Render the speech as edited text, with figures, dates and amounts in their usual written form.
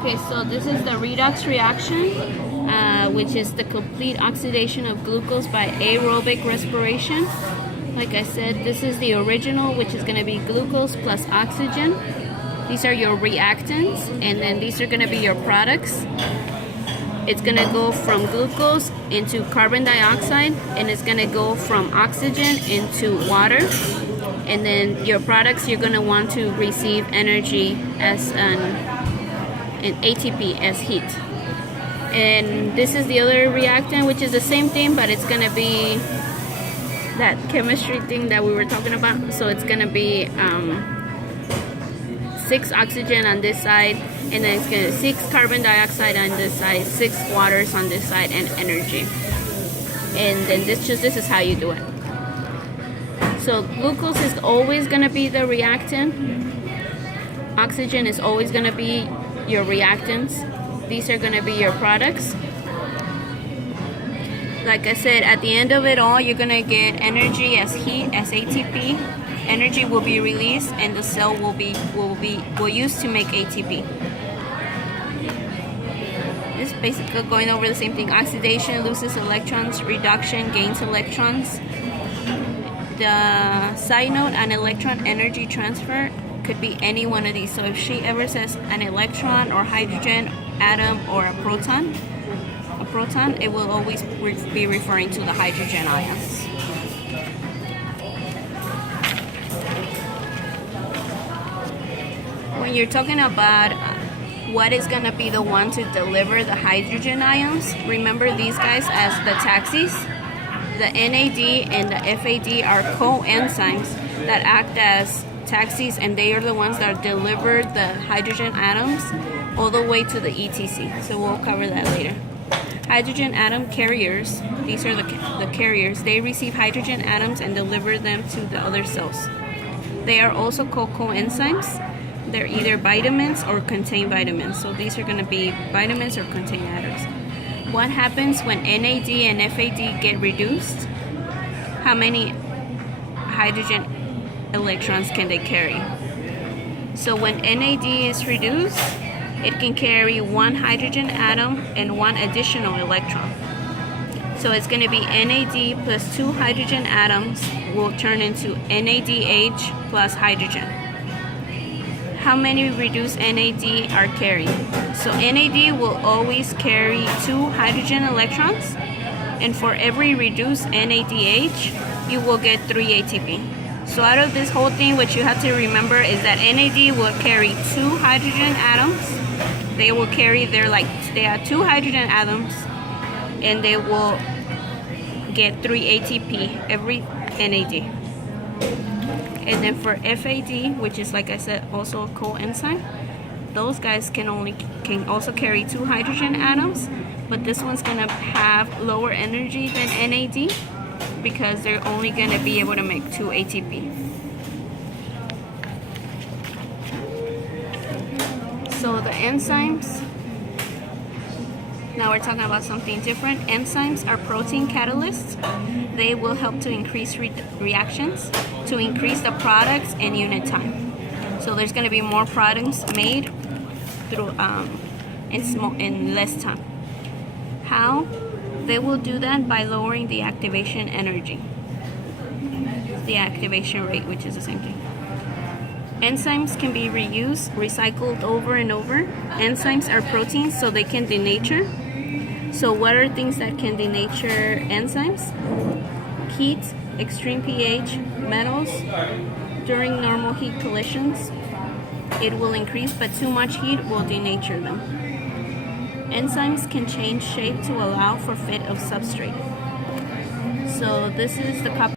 Okay, so this is the redox reaction, which is the complete oxidation of glucose by aerobic respiration. Like I said, this is the original, which is going to be glucose plus oxygen. These are your reactants, and then these are going to be your products. It's going to go from glucose into carbon dioxide, and it's going to go from oxygen into water. And then your products, you're going to want to receive energy as an ATP, as heat. And this is the other reactant, which is the same thing, but it's going to be that chemistry thing that we were talking about. So it's going to be 6 oxygen on this side, and then it's going to 6 carbon dioxide on this side, 6 waters on this side, and energy. And then this is how you do it. So glucose is always going to be the reactant. Oxygen is always going to be your reactants. These are going to be your products. Like I said, at the end of it all, you're going to get energy as heat, as ATP. Energy will be released, and the cell will use to make ATP. It's basically going over the same thing. Oxidation loses electrons, reduction gains electrons. The side note, an electron energy transfer could be any one of these. So if she ever says an electron or hydrogen atom or a proton, it will always be referring to the hydrogen ions. When you're talking about what is going to be the one to deliver the hydrogen ions, remember these guys as the taxis. The NAD and the FAD are coenzymes that act as taxis, and they are the ones that deliver the hydrogen atoms all the way to the ETC. So we'll cover that later. Hydrogen atom carriers, these are the carriers. They receive hydrogen atoms and deliver them to the other cells. They are also called coenzymes. They're either vitamins or contain vitamins. So these are going to be vitamins or contain atoms. What happens when NAD and FAD get reduced? How many hydrogen electrons can they carry? So when NAD is reduced, it can carry 1 hydrogen atom and 1 additional electron. So it's going to be NAD plus 2 hydrogen atoms will turn into NADH plus hydrogen. How many reduced NAD are carried? So NAD will always carry 2 hydrogen electrons, and for every reduced NADH, you will get 3 ATP. So out of this whole thing, what you have to remember is that NAD will carry 2 hydrogen atoms. They will carry they have 2 hydrogen atoms, and they will get 3 ATP every NAD. And then for FAD, which is, like I said, also a coenzyme, those guys can also carry 2 hydrogen atoms, but this one's gonna have lower energy than NAD because they're only gonna be able to make 2 ATP. So the enzymes, now we're talking about something different. Enzymes are protein catalysts. They will help to increase reactions, to increase the products and unit time. So there's going to be more products made through in less time. How? They will do that by lowering the activation energy, the activation rate, which is the same thing. Enzymes can be reused, recycled over and over. Enzymes are proteins, so they can denature. So what are things that can denature enzymes? Heat, extreme pH, metals. During normal heat collisions, it will increase, but too much heat will denature them. Enzymes can change shape to allow for fit of substrate. So this is the copy.